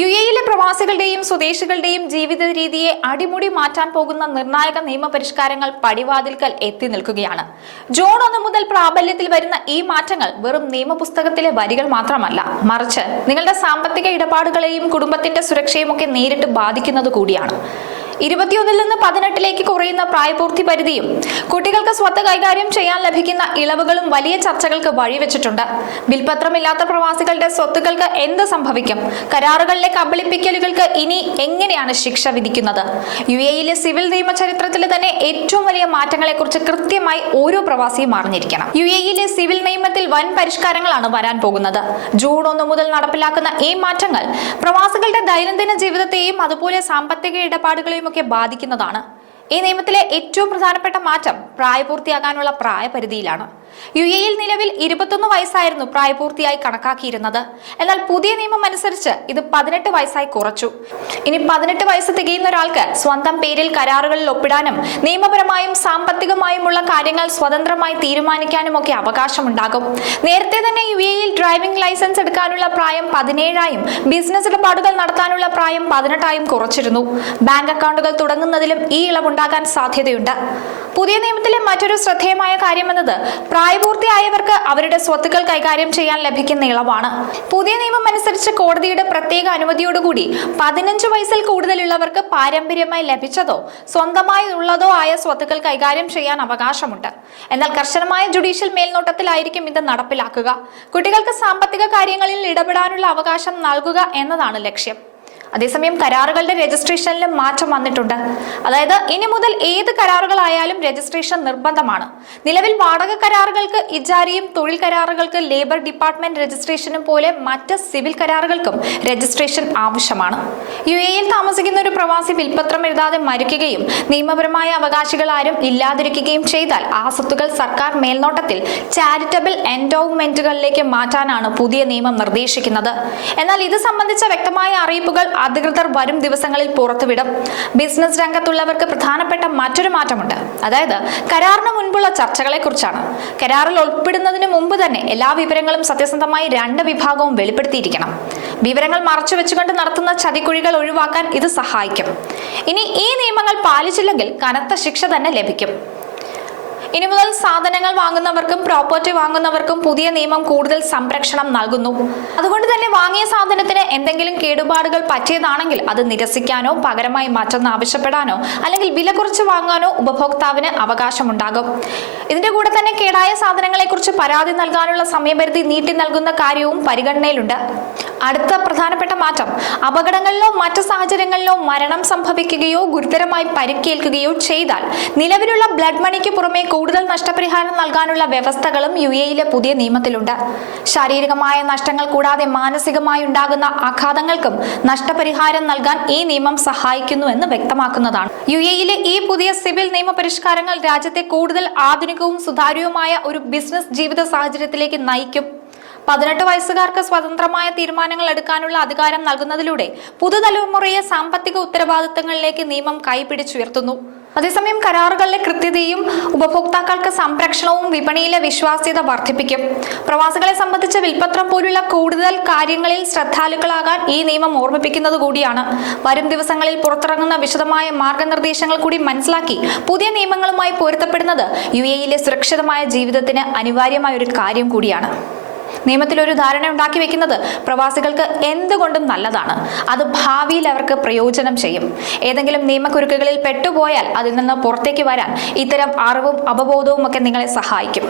യുഎഇയിലെ പ്രവാസികളുടെയും സ്വദേശികളുടെയും ജീവിത രീതിയെ അടിമുടി മാറ്റാൻ പോകുന്ന നിർണായക നിയമപരിഷ്കാരങ്ങൾ പടിവാതിൽക്കൽ എത്തി നിൽക്കുകയാണ്. ജൂൺ 1 മുതൽ പ്രാബല്യത്തിൽ വരുന്ന ഈ മാറ്റങ്ങൾ വെറും നിയമപുസ്തകത്തിലെ വരികൾ മാത്രമല്ല, മറിച്ച് നിങ്ങളുടെ സാമ്പത്തിക ഇടപാടുകളെയും കുടുംബത്തിന്റെ സുരക്ഷയും ഒക്കെ നേരിട്ട് ബാധിക്കുന്നത് കൂടിയാണ്. 21 നിന്ന് 18 കുറയുന്ന പ്രായപൂർത്തി പരിധിയും കുട്ടികൾക്ക് സ്വത്ത് കൈകാര്യം ചെയ്യാൻ ലഭിക്കുന്ന ഇളവുകളും വലിയ ചർച്ചകൾക്ക് വഴിവെച്ചിട്ടുണ്ട്. ബിൽപത്രമില്ലാത്ത പ്രവാസികളുടെ സ്വത്തുക്കൾക്ക് എന്ത് സംഭവിക്കും? കരാറുകളിലെ കബളിപ്പിക്കലുകൾക്ക് ഇനി എങ്ങനെയാണ് ശിക്ഷ വിധിക്കുന്നത്? യുഎഇയിലെ സിവിൽ നിയമ ചരിത്രത്തിൽ തന്നെ ഏറ്റവും വലിയ മാറ്റങ്ങളെക്കുറിച്ച് കൃത്യമായി ഓരോ പ്രവാസിയും അറിഞ്ഞിരിക്കണം. യുഎഇയിലെ സിവിൽ നിയമത്തിൽ വൻ പരിഷ്കാരങ്ങളാണ് വരാൻ പോകുന്നത്. ജൂൺ 1 മുതൽ നടപ്പിലാക്കുന്ന ഈ മാറ്റങ്ങൾ പ്രവാസികളുടെ ദൈനംദിന ജീവിതത്തെയും അതുപോലെ സാമ്പത്തിക ഇടപാടുകളെയും ഒക്കെ ബാധിക്കുന്നതാണ്. ഈ നിയമത്തിലെ ഏറ്റവും പ്രധാനപ്പെട്ട മാറ്റം പ്രായപൂർത്തിയാകാനുള്ള പ്രായപരിധിയിലാണ്. യുഎഇയിൽ നിലവിൽ 21 വയസ്സായിരുന്നു പ്രായപൂർത്തിയായി കണക്കാക്കിയിരുന്നത്. എന്നാൽ പുതിയ നിയമം അനുസരിച്ച് ഇത് 18 വയസ്സായി കുറച്ചു. ഇനി 18 വയസ്സ് തികയുന്ന ഒരാൾക്ക് സ്വന്തം പേരിൽ കരാറുകളിൽ ഒപ്പിടാനും നിയമപരമായും സാമ്പത്തികമായുമുള്ള കാര്യങ്ങൾ സ്വതന്ത്രമായി തീരുമാനിക്കാനും ഒക്കെ അവകാശമുണ്ടാകും. നേരത്തെ തന്നെ യുഎഇയിൽ ഡ്രൈവിംഗ് ലൈസൻസ് എടുക്കാനുള്ള പ്രായം 17ആയും ബിസിനസ് ഇടപാടുകൾ നടത്താനുള്ള പ്രായം 18ആയും കുറച്ചിരുന്നു. ബാങ്ക് അക്കൗണ്ടുകൾ തുടങ്ങുന്നതിലും ഈ ഇളവുണ്ടാകാൻ സാധ്യതയുണ്ട്. പുതിയ നിയമത്തിലെ മറ്റൊരു ശ്രദ്ധേയമായ കാര്യമെന്നത് പ്രായപൂർത്തിയായവർക്ക് അവരുടെ സ്വത്തുക്കൾ കൈകാര്യം ചെയ്യാൻ ലഭിക്കുന്ന ഇളവാണ്. പുതിയ നിയമം അനുസരിച്ച് കോടതിയുടെ പ്രത്യേക അനുമതിയോടുകൂടി 15 വയസ്സിൽ കൂടുതലുള്ളവർക്ക് പാരമ്പര്യമായി ലഭിച്ചതോ സ്വന്തമായി ഉള്ളതോ ആയ സ്വത്തുക്കൾ കൈകാര്യം ചെയ്യാൻ അവകാശമുണ്ട്. എന്നാൽ കർശനമായ ജുഡീഷ്യൽ മേൽനോട്ടത്തിലായിരിക്കും ഇത് നടപ്പിലാക്കുക. കുട്ടികൾക്ക് സാമ്പത്തിക കാര്യങ്ങളിൽ ഇടപെടാനുള്ള അവകാശം നൽകുക എന്നതാണ് ലക്ഷ്യം. അതേസമയം കരാറുകളുടെ രജിസ്ട്രേഷനിലും മാറ്റം വന്നിട്ടുണ്ട്. അതായത് ഇനി മുതൽ ഏത് കരാറുകളായാലും രജിസ്ട്രേഷൻ നിർബന്ധമാണ്. നിലവിൽ വാടക കരാറുകൾക്ക് ഇജാരിയും തൊഴിൽ കരാറുകൾക്ക് ലേബർ ഡിപ്പാർട്ട്മെന്റ് രജിസ്ട്രേഷനും പോലെ മറ്റ് സിവിൽ കരാറുകൾക്കും രജിസ്ട്രേഷൻ ആവശ്യമാണ്. യുഎഇയിൽ താമസിക്കുന്ന ഒരു പ്രവാസി വിൽപത്രം എഴുതാതെ മരിക്കുകയും നിയമപരമായ അവകാശികൾ ആരും ഇല്ലാതിരിക്കുകയും ചെയ്താൽ ആ സ്വത്തുക്കൾ സർക്കാർ മേൽനോട്ടത്തിൽ ചാരിറ്റബിൾ എൻഡോവ്മെന്റുകളിലേക്ക് മാറ്റാനാണ് പുതിയ നിയമം നിർദ്ദേശിക്കുന്നത്. എന്നാൽ ഇത് സംബന്ധിച്ച വ്യക്തമായ അറിയിപ്പുകൾ അധികൃതർ വരും ദിവസങ്ങളിൽ പുറത്തുവിടും. ബിസിനസ് രംഗത്തുള്ളവർക്ക് പ്രധാനപ്പെട്ട മറ്റൊരു മാറ്റമുണ്ട്. അതായത് കരാറിന് മുൻപുള്ള ചർച്ചകളെ കുറിച്ചാണ്. കരാറിൽ ഉൾപ്പെടുന്നതിന് മുമ്പ് തന്നെ എല്ലാ വിവരങ്ങളും സത്യസന്ധമായി 2 വിഭാഗവും വെളിപ്പെടുത്തിയിരിക്കണം. വിവരങ്ങൾ മറച്ചുവെച്ചുകൊണ്ട് നടത്തുന്ന ചതിക്കുഴികൾ ഒഴിവാക്കാൻ ഇത് സഹായിക്കും. ഇനി ഈ നിയമങ്ങൾ പാലിച്ചില്ലെങ്കിൽ കനത്ത ശിക്ഷ തന്നെ ലഭിക്കും. ഇനി മുതൽ സാധനങ്ങൾ വാങ്ങുന്നവർക്കും പ്രോപ്പർട്ടി വാങ്ങുന്നവർക്കും പുതിയ നിയമം കൂടുതൽ സംരക്ഷണം നൽകുന്നു. അതുകൊണ്ട് തന്നെ വാങ്ങിയ സാധനത്തിന് എന്തെങ്കിലും കേടുപാടുകൾ പറ്റിയതാണെങ്കിൽ അത് നിരസിക്കാനോ പകരമായി മറ്റൊന്ന് ആവശ്യപ്പെടാനോ അല്ലെങ്കിൽ വില കുറച്ച് വാങ്ങാനോ ഉപഭോക്താവിന് അവകാശമുണ്ടാകും. ഇതിന്റെ കൂടെ തന്നെ കേടായ സാധനങ്ങളെ കുറിച്ച് പരാതി നൽകാനുള്ള സമയപരിധി നീട്ടി നൽകുന്ന കാര്യവും പരിഗണനയിലുണ്ട്. അടുത്ത പ്രധാനപ്പെട്ട മാറ്റം അപകടങ്ങളിലോ മറ്റു സാഹചര്യങ്ങളിലോ മരണം സംഭവിക്കുകയോ ഗുരുതരമായി പരിക്കേൽക്കുകയോ ചെയ്താൽ നിലവിലുള്ള ബ്ലഡ് മണിക്ക് പുറമെ കൂടുതൽ നഷ്ടപരിഹാരം നൽകാനുള്ള വ്യവസ്ഥകളും യുഎഇയിലെ പുതിയ നിയമത്തിലുണ്ട്. ശാരീരികമായ നഷ്ടങ്ങൾ കൂടാതെ മാനസികമായി ഉണ്ടാകുന്ന ആഘാതങ്ങൾക്കും നഷ്ടപരിഹാരം നൽകാൻ ഈ നിയമം സഹായിക്കുന്നു എന്ന് വ്യക്തമാക്കുന്നതാണ്. യുഎഇയിലെ ഈ പുതിയ സിവിൽ നിയമ പരിഷ്കാരങ്ങൾ രാജ്യത്തെ കൂടുതൽ ആധുനികവും സുതാര്യവുമായ ഒരു ബിസിനസ് ജീവിത സാഹചര്യത്തിലേക്ക് നയിക്കും. 18 വയസ്സുകാർക്ക് സ്വതന്ത്രമായ തീരുമാനങ്ങൾ എടുക്കാനുള്ള അധികാരം നൽകുന്നതിലൂടെ പുതുതലമുറയെ സാമ്പത്തിക ഉത്തരവാദിത്തങ്ങളിലേക്ക് നിയമം കൈപിടിച്ചുയർത്തുന്നു. അതേസമയം കരാറുകളിലെ കൃത്യതയും ഉപഭോക്താക്കൾക്ക് സംരക്ഷണവും വിപണിയിലെ വിശ്വാസ്യത വർദ്ധിപ്പിക്കും. പ്രവാസികളെ സംബന്ധിച്ച് വിൽപത്രം പോലുള്ള കൂടുതൽ കാര്യങ്ങളിൽ ശ്രദ്ധാലുക്കളാകാൻ ഈ നിയമം ഓർമ്മിപ്പിക്കുന്നത് കൂടിയാണ്. വരും ദിവസങ്ങളിൽ പുറത്തിറങ്ങുന്ന വിശദമായ മാർഗനിർദ്ദേശങ്ങൾ കൂടി മനസ്സിലാക്കി പുതിയ നിയമങ്ങളുമായി പൊരുത്തപ്പെടുന്നത് യുഎഇയിലെ സുരക്ഷിതമായ ജീവിതത്തിന് അനിവാര്യമായ ഒരു കാര്യം കൂടിയാണ്. നിയമത്തിലൊരു ധാരണ ഉണ്ടാക്കി വെക്കുന്നത് പ്രവാസികൾക്ക് എന്തുകൊണ്ടും നല്ലതാണ്. അത് ഭാവിയിൽ അവർക്ക് പ്രയോജനം ചെയ്യും. ഏതെങ്കിലും നിയമക്കുരുക്കുകളിൽ പെട്ടുപോയാൽ അതിൽ നിന്ന് പുറത്തേക്ക് വരാൻ ഇത്തരം അറിവും അവബോധവും ഒക്കെ നിങ്ങളെ സഹായിക്കും.